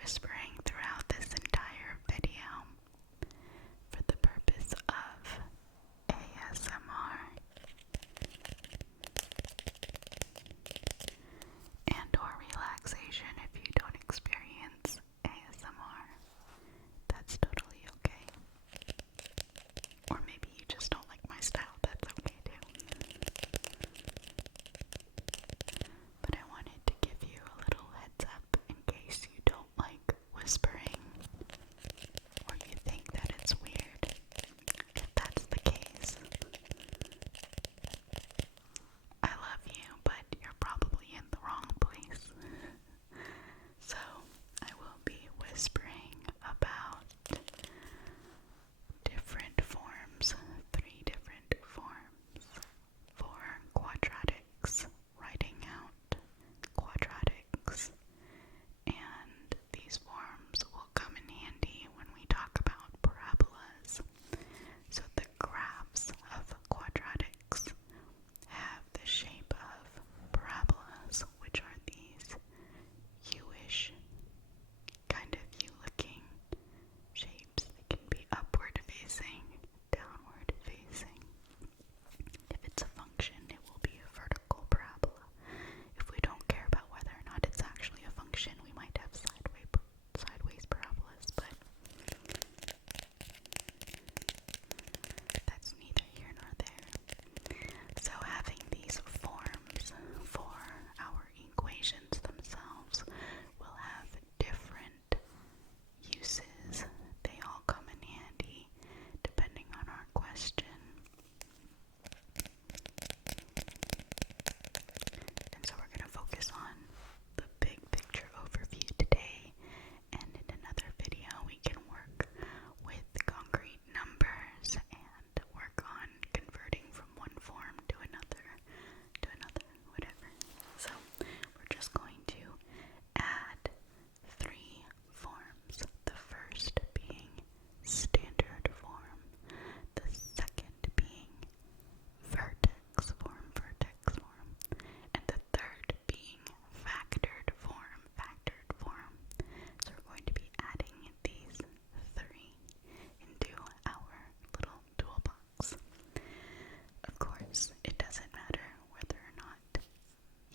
whispering throughout this entire video for the purpose of ASMR and or relaxation. If you don't experience ASMR, that's totally okay. Or maybe you just don't like my style, that's okay too. But I wanted to give you a little heads up in case you don't like whispering or you think that it's weird. If that's the case, I love you, but you're probably in the wrong place. So I will be whispering about different forms, 3 different forms for quadratics, writing out quadratics, and these forms will come in handy when we talk about parabolas. So the graphs of quadratics have the shape of parabolas, which are these U-ish, kind of U-looking shapes. They can be upward facing, downward facing. If it's a function, it will be a vertical parabola. If we don't care about whether or not it's actually a function, we might have sideways parabolas, but that's neither here nor there. So having these forms for our equations themselves will have different uses. They all come in handy depending on our question. And so we're going to focus on the big picture overview today, and in another video we can work with concrete numbers and work on converting from one form to another, whatever. So we're just going to add 3 forms. The first being standard form, the second being vertex form, and the third being factored form. So we're going to be adding these 3 into our little toolbox. Of course, it doesn't matter whether or not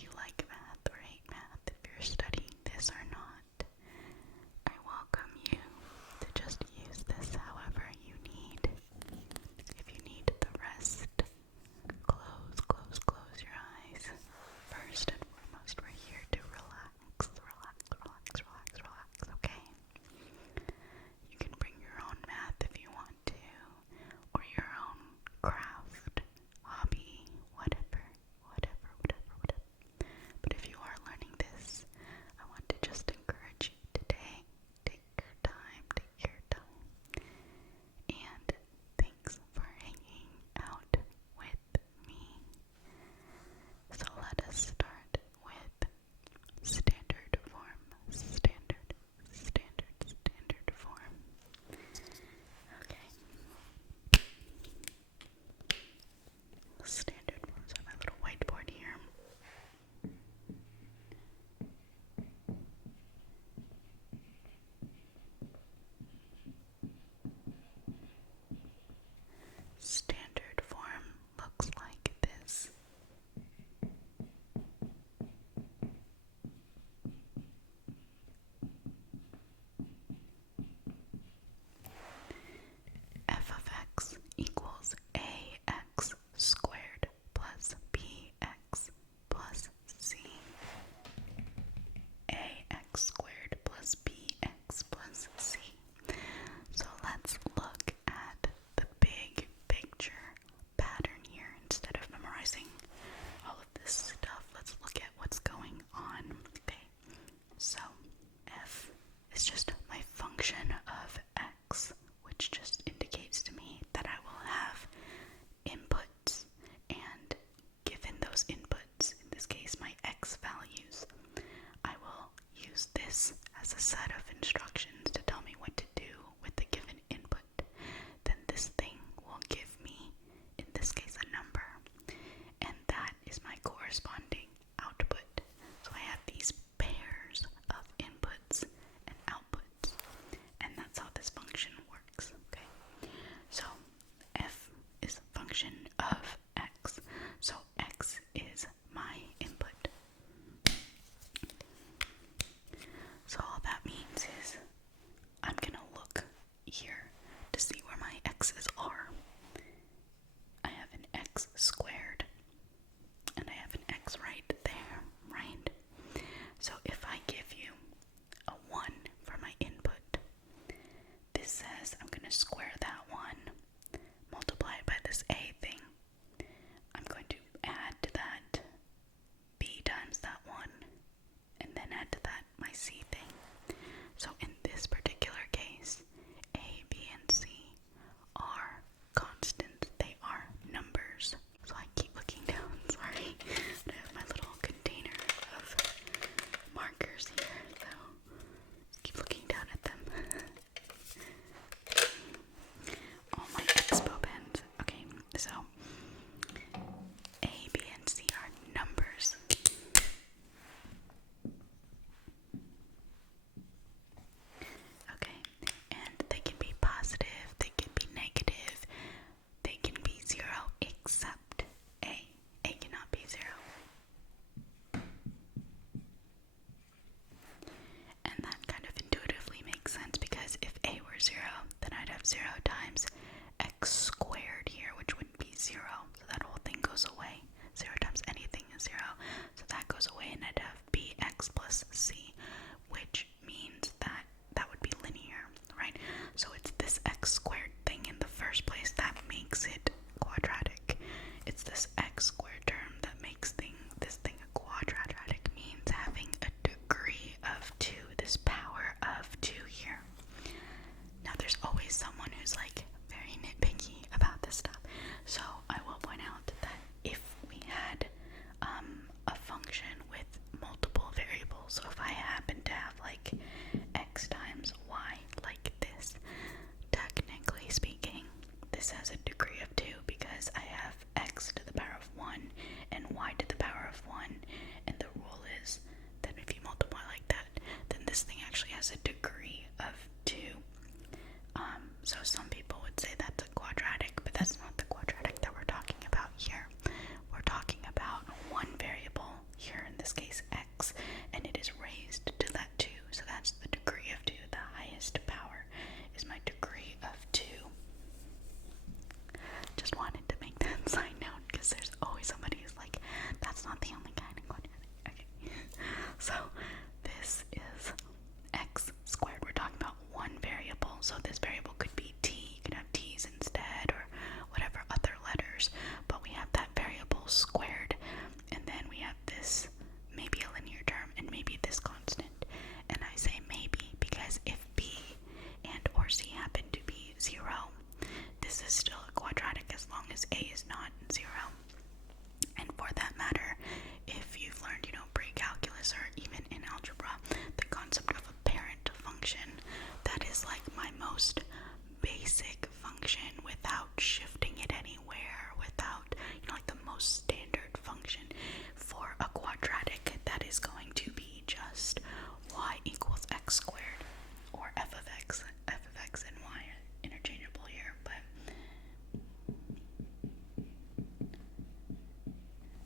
you like math or hate math, if you're studying this or not. I welcome you to just use this however you need. If you need the rest, close your eyes. First and foremost, we're here to relax, okay? You can bring your own math if you want to, or your own craft, hobby, whatever. But if you are learning this, I want to just encourage you today, take your time. And thanks for hanging out with me. So let us start with standard form. Standard form. Okay. Standard forms on my little whiteboard here. Standard form looks like this. F of x equals ax squared plus bx plus c. Ax squared plus bx plus c. So let's look at the big picture pattern here. Instead of memorizing all of this stuff, let's look at what's going on. Okay, so f is just my function of x, which just indicates to me that I will have inputs, and given those inputs, in this case my x values, I will use this as a set of instructions to tell me what to do with the given input. Then this thing will give me, in this case, a number, and that is my corresponding output. So I have these pairs of inputs and outputs. 0 times x squared here, which would be 0. So that whole thing goes away. 0 times anything is 0. So that goes away, and I'd have bx plus c, which means that would be linear, right? So it's this x squared thing in the first place that makes it quadratic. It's this x squared term that makes this thing a quadratic, means having a degree of 2, this power of 2 here. Now there's always someone who's like very nitpicky about this stuff. So I will point out that if we had a function with multiple variables, so if I happen to have like x times y like this, technically speaking, this has a degree of 2 because I have x to the power of 1 and y to the power of 1, and the rule is that if you multiply like that, then this thing actually has a degree of 2. So some people would say that's a quadratic, but that's not the quadratic that we're talking about here. We're talking about one variable, here in this case x, and it is raised to that 2, so that's the degree of 2. The highest power is my degree of 2. Just wanted to make that side note, because there's always somebody who's like, that's not the only kind of quadratic. Okay, so this is x squared. We're talking about one variable, so this variable could be t. You could have t's instead, or whatever other letters, but we have that variable squared, and then we have this, maybe a linear term, and maybe this constant. And I say maybe because if b and or c happen to be 0, this is still a quadratic as long as a is not 0. And for that matter, if you've learned, pre-calculus or even in algebra, the concept of a parent function, that is like my most basic function without shifting it anywhere, without, like the most standard function for a quadratic, that is going to be just y equals x squared, or f of x and y are interchangeable here, but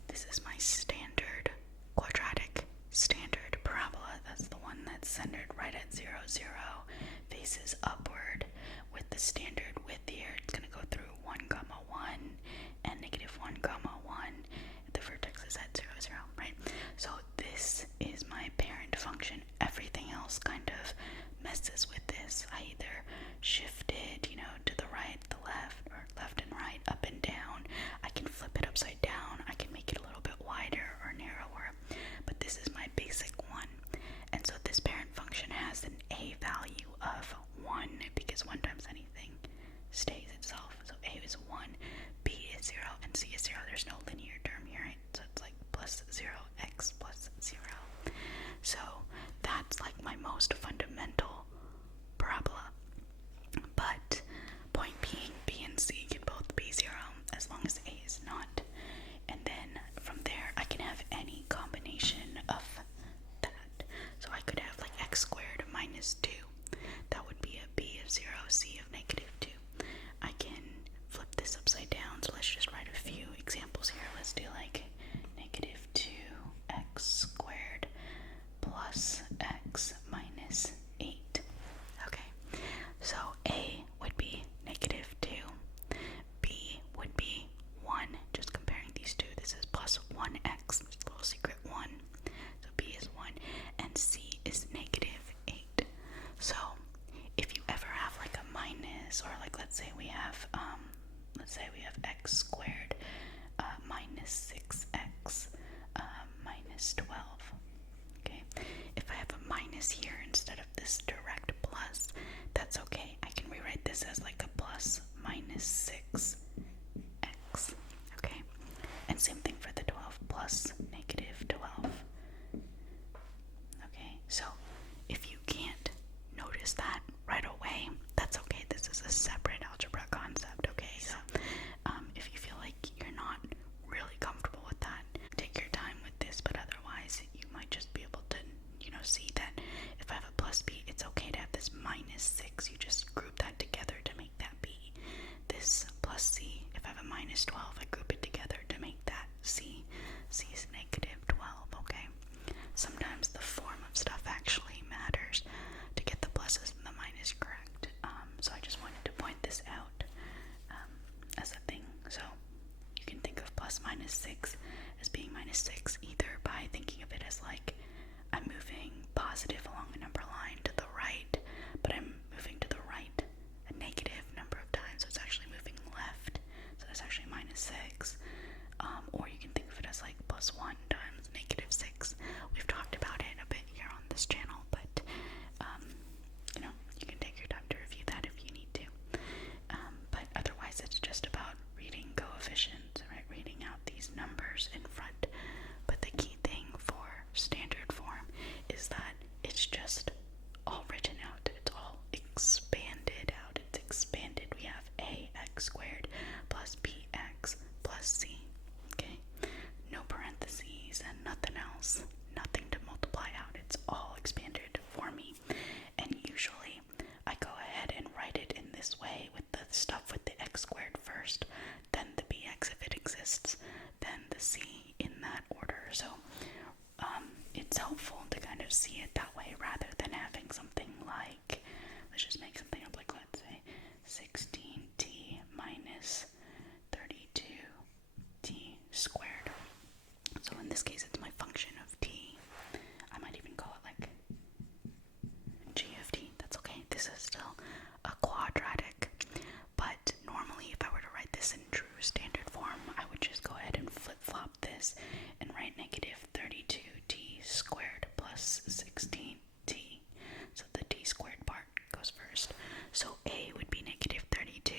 this is my standard quadratic, standard parabola. That's the one that's centered right at 0, 0, faces upward with the standard width here. It's going to go through 1, 1, and negative 1, 1. The vertex is at 0, 0, right? So this is my parent function. Everything else kind of messes with this. I either shift it, to the right, the left, or left and right, up and down. I can flip it upside down. I can make it a little bit wider or narrower. But this is my basic one. And so this parent function has an a value of 1, because 1 times anything stays itself. So a is 1, b is 0, and c is 0. There's no linear term here, right? So it's like plus 0, x plus 0. So that's like my most fundamental parabola. But point being, b and c can both be 0 as long as a is not. And then from there, I can have any combination of that. So I could have like x squared minus 2. That would be a b of 0, c of negative 2. I can flip this upside down, so let's just write a few examples here. Let's do like negative 2x squared plus x minus 8. Okay, so a would be negative 2, b would be 1, just comparing these two. This is plus 1x, little secret 1, so b is 1, and c is negative 8. So if you ever have like a minus, or like let's say we have x squared minus 6x minus 12. Okay, if I have a minus here instead of this direct plus, that's okay. I can rewrite this as like a plus minus 6x. Okay, and same thing for the 12, plus negative 12. Okay, so if you can't notice that right away, that's okay. This is a separate algebra concept, okay? So if you feel like you're not really comfortable with that, take your time with this, but otherwise you might just be able to, see that if I have a plus b, it's okay to have this minus 6. You just group that together to make that b. This plus c, if I have a minus 12, I group it together to make that c. c is negative 12, okay? Sometimes the form of stuff actually matters to get the pluses and the minus correct. So I just wanted to point minus 6 as being minus 6, either by thinking of it as like I'm moving positive along a number line to the right, but I'm moving to the right a negative number of times, so it's actually moving left, so that's actually minus 6. Or you can think of it as like plus 1 times negative 6. We've talked about it a bit here on this channel, but you can take your time to review that if you need to. But otherwise, it's just about reading coefficients, right? Reading out these numbers in front. But the key thing for standard form is that it's just all written out. It's all expanded out. It's expanded. We have ax squared plus bx plus c. Okay? No parentheses and nothing else. Nothing to multiply out. It's all expanded for me. And usually I go ahead and write it in this way with the stuff with the x squared first, then the bx if it exists, then the c in that order. So it's helpful to kind of see it that way rather than having something like, let's just make something up, like let's say 16t minus 32t squared. So in this case it's my function of t. I might even call it like g of t. That's okay. This is still a quadratic. But normally if I were to write this in true standard form, I would just go ahead and flip-flop this and write negative 32t squared plus 16t. So the t squared part goes first. So a would be negative 32,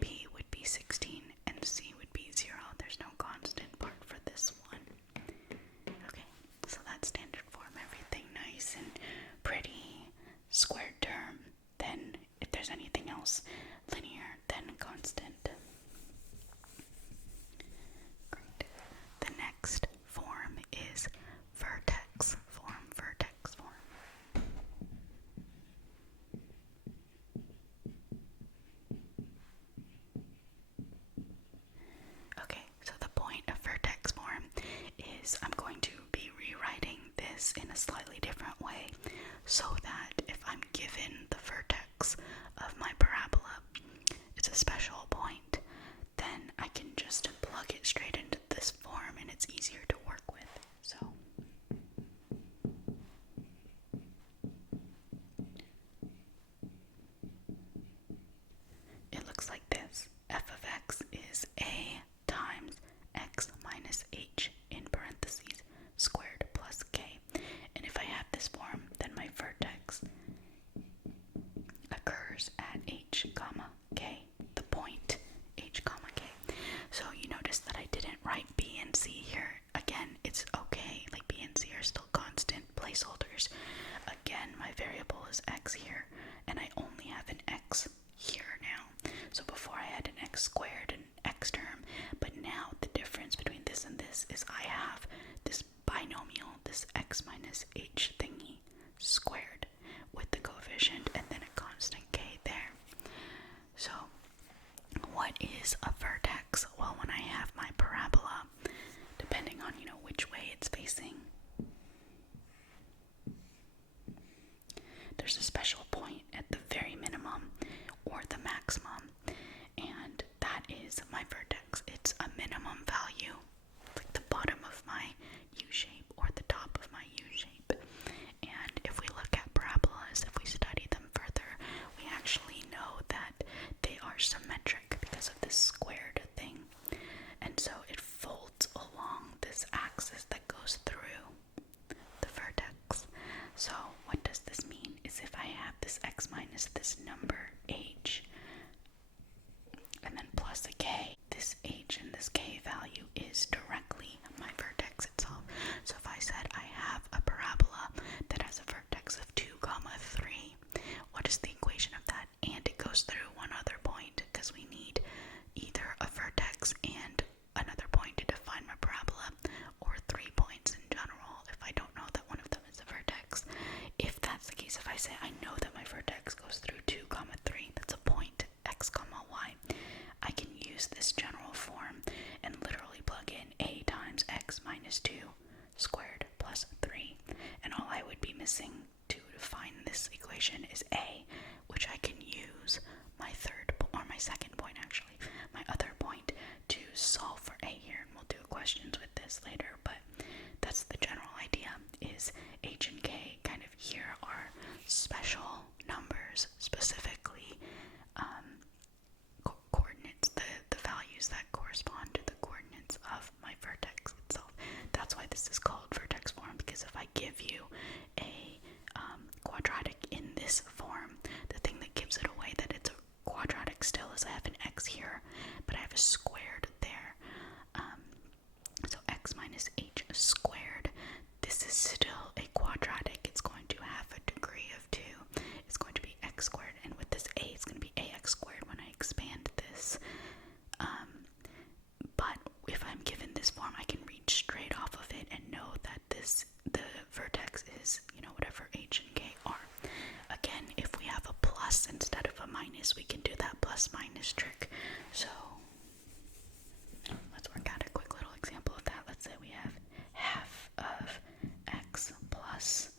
b would be 16, and c would be 0. There's no constant part for this one. Okay, so that's standard form. Everything nice and pretty. Squared term, then if there's anything else linear, then constant. Great. The next form is vertex form. Vertex form. Okay, so the point of vertex form is I'm going to be rewriting this in a slightly different way so that if I'm given the vertex of my parabola, it's a special point, then I can just plug it straight into this form and it's easier to work with. So it looks like this. F of x is a times x minus h in parentheses squared plus k. And if I have this form, then my vertex occurs at h comma k, the point h comma k. So you notice that I didn't write b and c here. Again, it's okay, like b and c are still constant placeholders. Again, my variable is x here, and I only have an x here now. So before I had an x squared, an x term, but now the difference between this and this is I have this binomial, this x minus h thingy squared with the coefficient and then a constant k there. So what is a vertex? Well, when I have my parabola, depending on which way it's facing, there's a special point at the very minimum or the maximum, and that is my vertex. It's a minimum value, like the bottom of my U-shape or the top of my U-shape. And if we look at parabolas, if we study them further, we actually know that they are symmetric because of this squared thing. And so it folds along this axis that goes through the vertex. So what does this mean is if I have this x minus this number h and then plus a k, this h and this k value is directly my vertex itself. So if I said I have a parabola that has a vertex of 2, 3, what is the equation of that? And it goes through one other point because we need either a vertex and another point to define my parabola, or 3 points in general if I don't know that one of them is a vertex. If that's the case, if I say I know that my vertex goes through 2, 3, that's a point x, y, I can use this general form and literally plug in a times x minus 2 squared plus 3, and all I would be missing to define this equation is a, which I can use my third, or my second point actually, my other point, to solve for a here, and we'll do a question specifically coordinates, the values that correspond to the coordinates of my vertex itself. That's why this is called vertex form, because if I give you a quadratic in this form, the thing that gives it away that it's a quadratic still is I have an x here, but I have a squared there. So x minus h squared, this is still a quadratic. It's going to have a degree of 2. It's going to be x squared, and with this a, it's going to be ax squared when I expand this. But if I'm given this form, I can read straight off of it and know that the vertex is, whatever h and k are. Again, if we have a plus instead of a minus, we can do that plus minus trick. So let's work out a quick little example of that. Let's say we have half of x plus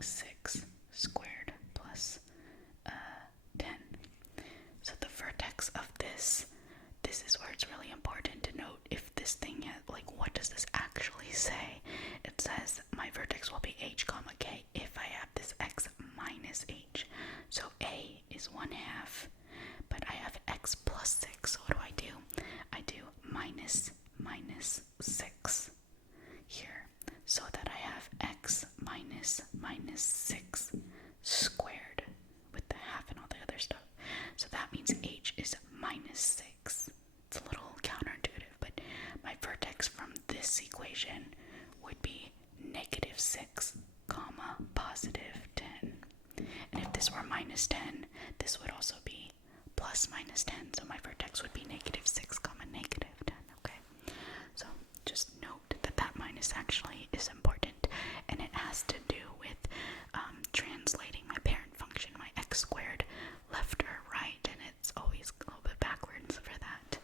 6 squared plus 10. So the vertex of this is where it's really important to note if this thing has, what does this actually say? It says my vertex will be h comma k if I have this x minus h. So a is 1/2, but I have x plus 6. So what do? I do minus 6 here, so that I have x minus 6 squared with the half and all the other stuff. So that means h is minus 6. It's a little counterintuitive, but my vertex from this equation would be negative 6 comma positive 10. And if this were minus 10, this would also be plus minus 10. So my vertex would be negative 6 comma negative 10. Okay, so just note that minus actually is important, and it has to do with translating my parent function, my x squared, left or right, and it's always a little bit backwards for that.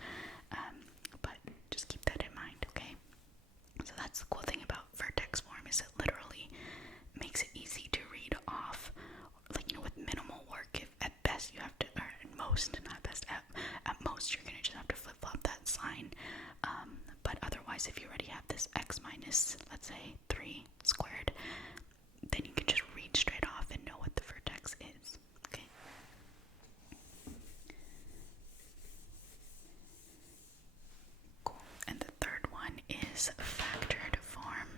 But just keep that in mind, okay? So that's the cool thing about vertex form, is it literally makes it easy to read off, with minimal work. If at best you have to, or at most, not best, at most you're gonna just have to flip-flop that sign. But otherwise, if you already have this x minus, let's say, 3 squared, then you can just read straight off and know what the vertex is, okay? Cool. And the third one is factored form.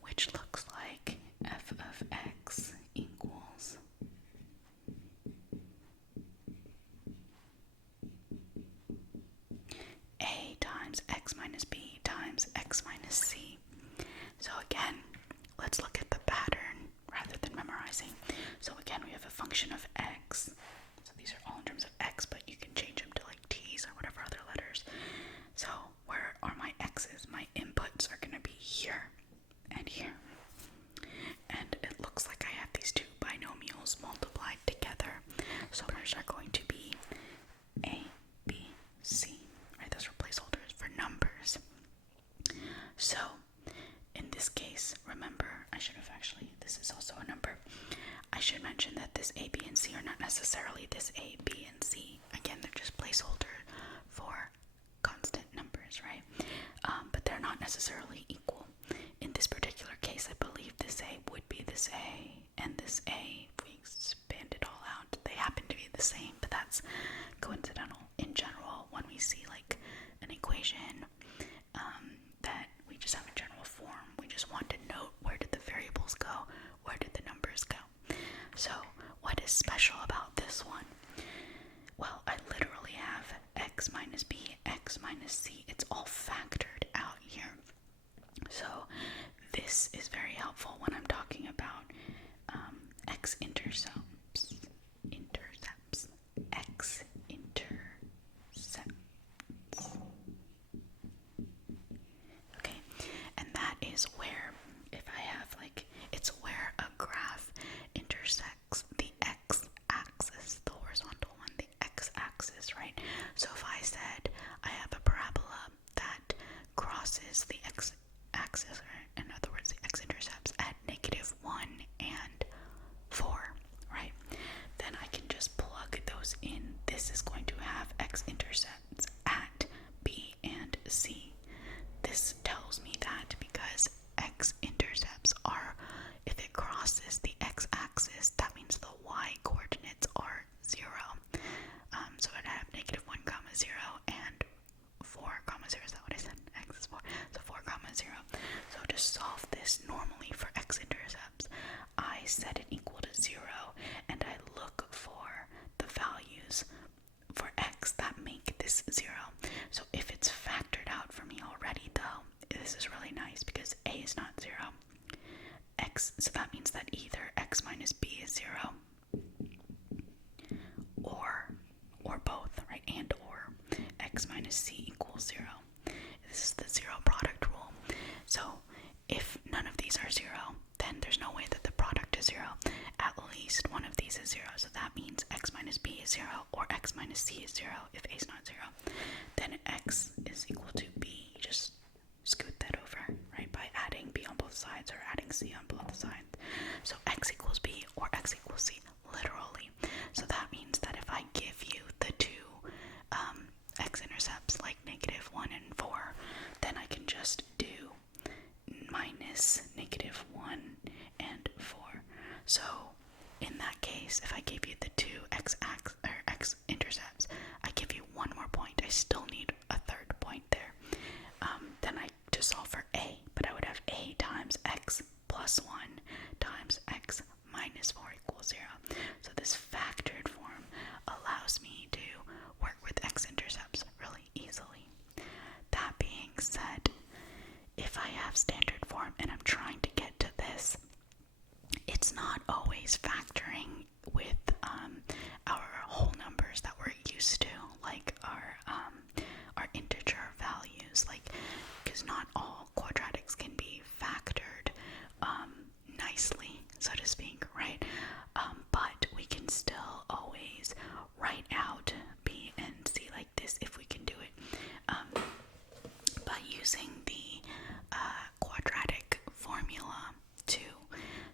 Which looks like f of x equals a times x minus b times x minus c. So again, let's look at the pattern rather than memorizing. So again, we have a function of x. So these are all in terms of x, but you can change them to t's or whatever other letters. So where are my x's? My inputs are going to be here and here. And it looks like I have these two binomials multiplied together. So numbers are going to be a, b, c. Right? Those are placeholders for numbers. So in this case, remember, this is also a number. I should mention that this a, b, and c are not necessarily this a, b, and c. Again, they're just placeholder for constant numbers, right? But they're not necessarily equal. In this particular case, I believe this a would be this a, and this a, if we expand it all out, they happen to be the same, but that's coincidental. In general, when we see an equation that we just have a general form, we just want to note, where did the variables go? Where did the numbers go? So what is special about this one? Well, I literally have x minus b, x minus c. It's all factored out here. So this is very helpful when I'm talking about x-intercepts. Okay, and that is where, if I have it's where a graph intersects the x-axis, the horizontal one, the x-axis, right? So if I said I have a parabola that crosses the x-axis, or in other words, the x-intercepts at -1 and 4, right? Then I can just plug those in. This is going to have x-intercepts at b and c. solve this normally for x-intercepts, I set it equal to 0, and I look for the values for x that make this 0. So if it's factored out for me already, though, this is really nice because a is not 0. So that means that either x minus b is 0, or both, right? And or x minus c equals 0. This is the zero product rule. So if none of these are 0, then there's no way that the product is 0. At least one of these is 0. So that means x minus b is 0 or x minus c is 0 if a is not 0. Then x is equal to b. You just scoot that over, right, by adding b on both sides or adding c on both sides. So x equals b or x equals c, literally. So that means that if I give you the two x-intercepts like -1 and 4, then I can just do minus -1 and 4. So in that case, if I gave you the two x-intercepts, I give you one more point. I still need a third point there. Then I to solve for a, but I would have a times x plus 1 times x minus 4 equals 0. So this factored form allows me to work with x-intercepts really easily. That being said, if I have standard form and I'm trying to get to this, it's not always factoring with our whole numbers that we're used to, like our integer values, because not all quadratics can be factored nicely, so to speak, right? But we can still always write out b and c like this if we can do it by using the quadratic formula too,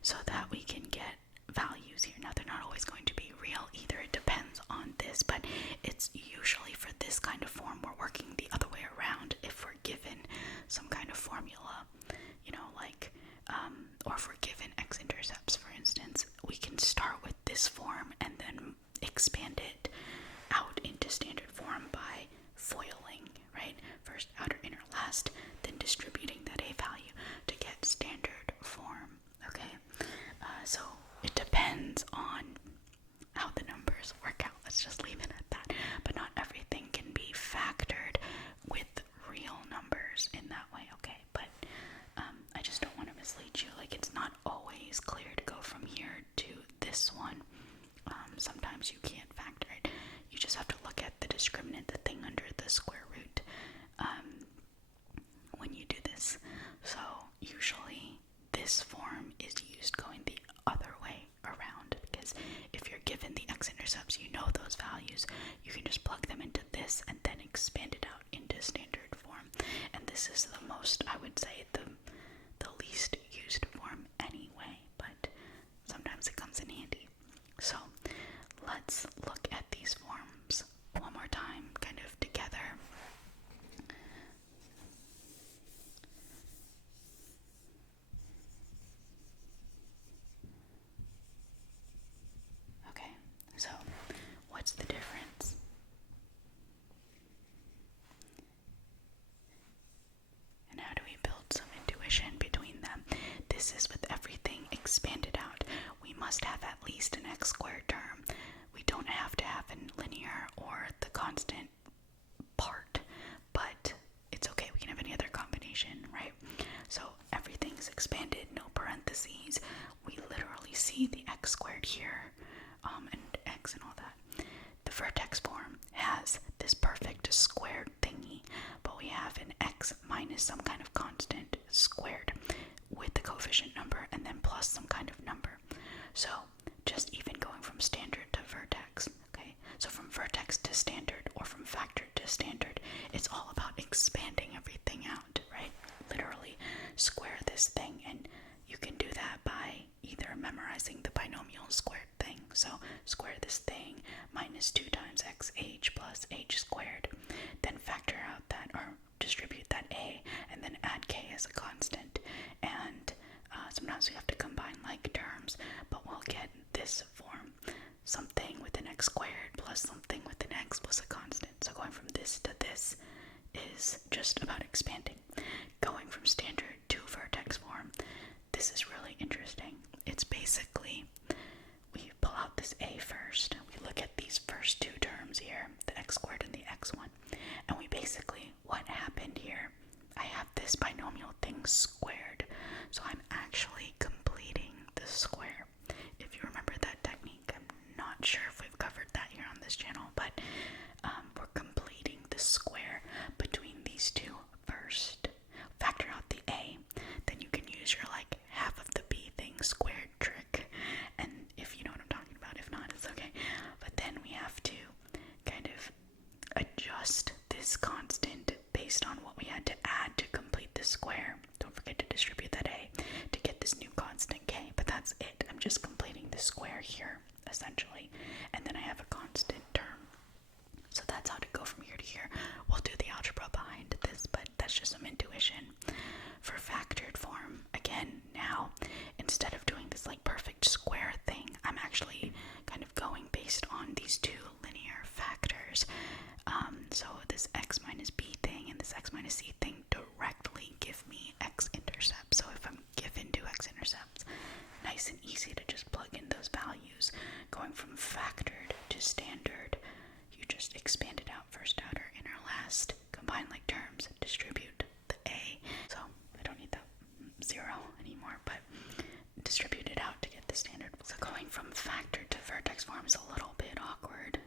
so that we can get values here. Now, they're not always going to be real either. It depends on this, but it's usually for this kind of form we're working the other way around. If we're given some kind of formula, or if we're given x-intercepts, for instance, we can start with this form and then expand it out into standard form by foiling, right? First outer, inner, last, then distributing that a value to get standard form, okay? So it depends on how the numbers work out. Let's just leave it at that. But not everything can be factored with real numbers in that way, okay? But I just don't want to mislead you. It's not always clear to go from here to this one. Sometimes you can't factor it. You just have to look at the discriminant, the thing under the square root, when you do this. So usually this form is used going the other way around, because if you're given the x-intercepts, you know those values, you can just plug them into this and then expand it out into standard form. And this is the most, I would say, the least used form anyway, but sometimes it comes in handy. So let's look at these forms one more time, kind of together. Okay, so what's the difference? And how do we build some intuition between them? This is with everything expanded out. We must have at least an x squared term. We don't have to have a linear or the constant part, but it's okay. We can have any other combination, right? So everything's expanded, no parentheses. We literally see the x squared here, and x and all that. The vertex form has this perfect squared thingy, but we have an x minus some kind of constant squared with the coefficient number and then plus some kind of number. So just even going from standard to vertex, okay? So from vertex to standard or from factored to standard, it's all about expanding everything out, right? Literally square this thing, and you can do that by either memorizing the binomial squared thing. So square this thing, minus 2 times xh plus h squared, then factor out that, or distribute that a, and then add k as a constant. And sometimes we have to combine like terms, but we'll get this form, something with an x squared plus something with an x plus a constant. So going from this to this is just about expanding. Going from standard to vertex this is really interesting. It's basically, we pull out this a first, we look at these first two terms here, the x squared and the x1, and we basically, what happened here, I have this binomial thing squared, so I'm actually completing the square. If you remember that technique, I'm not sure if we've covered that here on this channel, but we're completing the square between these two first. Factor out the a, then you can use your like half of the b thing squared trick, and if you know what I'm talking about, if not, it's okay. But then we have to kind of adjust this constant based on what we had to add to complete the square. Don't forget to distribute that a to get this new constant k, but that's it. I'm just completing the square here, essentially, and then I have a constant term. So that's how to go from here to here. We'll do the algebra behind this, but that's just some intuition. For factored form, again, now, instead of doing this like perfect square thing, I'm actually kind of going based on these two linear factors. So this x minus b thing and this x minus c thing directly give me x-intercepts. So if I'm given two x-intercepts, nice and easy to just plug in those values. Going from factored to standard, you just expand it out, first outer, inner last, combine like terms, distribute the a. So I don't need that 0 anymore, but distribute it out to get the standard. So going from factored to vertex form is a little bit awkward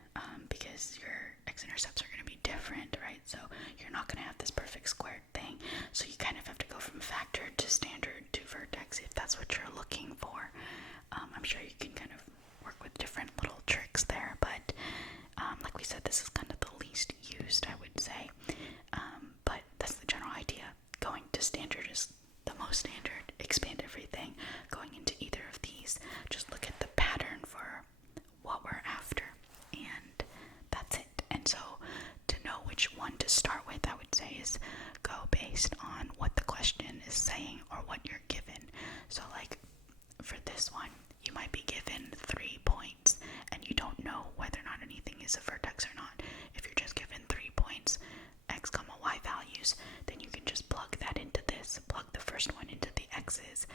because your x-intercepts are going to be different, right? So you're not going to have this perfect squared thing. So you kind of have to go from factored to standard to vertex if that's what you're looking for. I'm sure you can kind of work with different little tricks there, but like we said, this is kind of the least used, I would say. But that's the general idea. Going to standard is the most standard. Expand everything. Going into either of these, just look at the pattern for what we're after, and that's it. And so to know which one to start with, I would say, is go based on what the question is saying or what you're given. So like for this one, you might be given 3 points and you don't know whether or not anything is a vertex or not. If you're just given 3 points, x comma y values, then you can just plug that into this, plug the first one into the x's,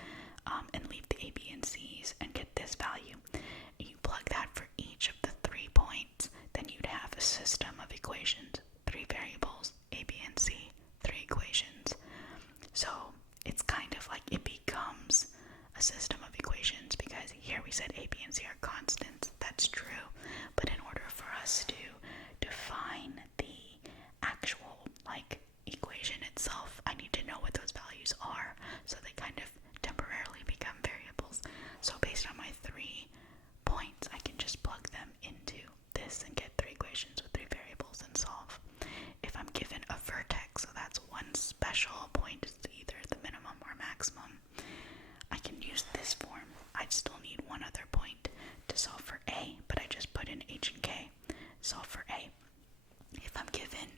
and leave the a, b, and c's and get this value. You plug that for each of the 3 points, then you'd have a system of equations, 3 variables, a, b, and c, 3 equations. So it's kind of like it becomes a system of equations, because here we said a, b, and c are constants. That's true, but in order for us to define the actual like equation itself, I need to know what those values are, so they kind of temporarily become variables. So based on my 3 points, I can just plug them into this and get 3 equations with 3 variables and solve. If I'm given a vertex, so that's one special point, it's either the minimum or maximum, I can use this form. I'd still need one other point to solve for a, but I just put in h and k, solve for a. If I'm given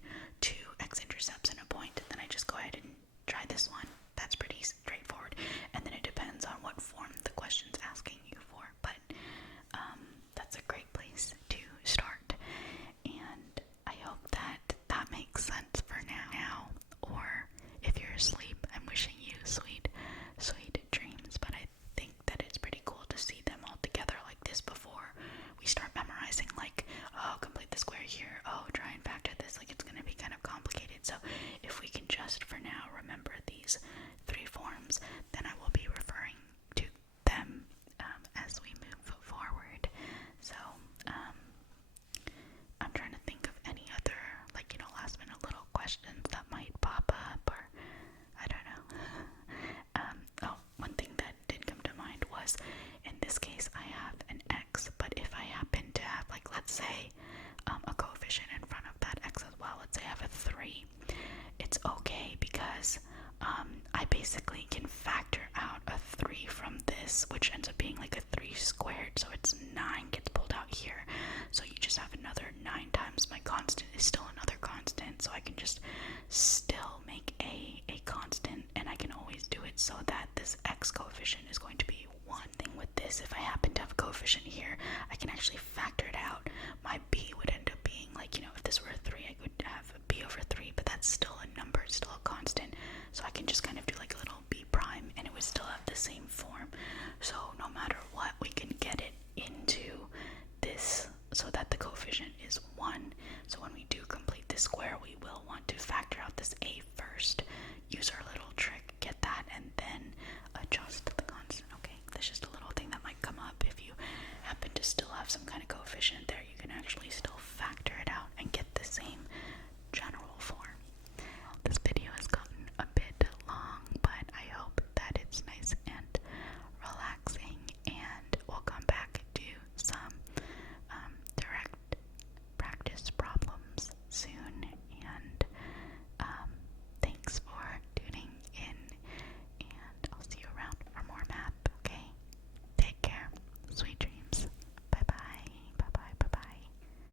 2 x-intercepts and a point, then I just go ahead and try this one. That's pretty straightforward, and then it depends on what form the question's asking you for, but that's a great place to start, and I hope that makes sense for now. Or if you're asleep, I'm wishing you sweet dreams, but I think that it's pretty cool to see them all together like this before we start memorizing, like, oh, complete the square here, oh, try and factor this, like it's going to be kind of complicated. So if we can just for now remember these 3 forms, then I will be referring to them as we move forward. So I'm trying to think of any other, like, last minute little questions that might pop up, or I don't know. One thing that did come to mind was, in this case I have an x, but if I happen to have, like, let's say a coefficient in front of that x as well, let's say I have a 3, it's okay because I basically can factor out a 3 from this, which ends up being like a 3 squared, so it's 9 gets pulled out here, so you just have another 9 times my constant is still another constant, so I can just still make a constant, and I can always do it so that this x coefficient is going to be 1. Thing with this, if I happen to have a coefficient here, I can actually factor it out. My b would end up being like, if this were a 3, I could have a b over 3, but that's still a number, it's still a constant, so I can just kind of do like a little b prime, and it would still have the same the square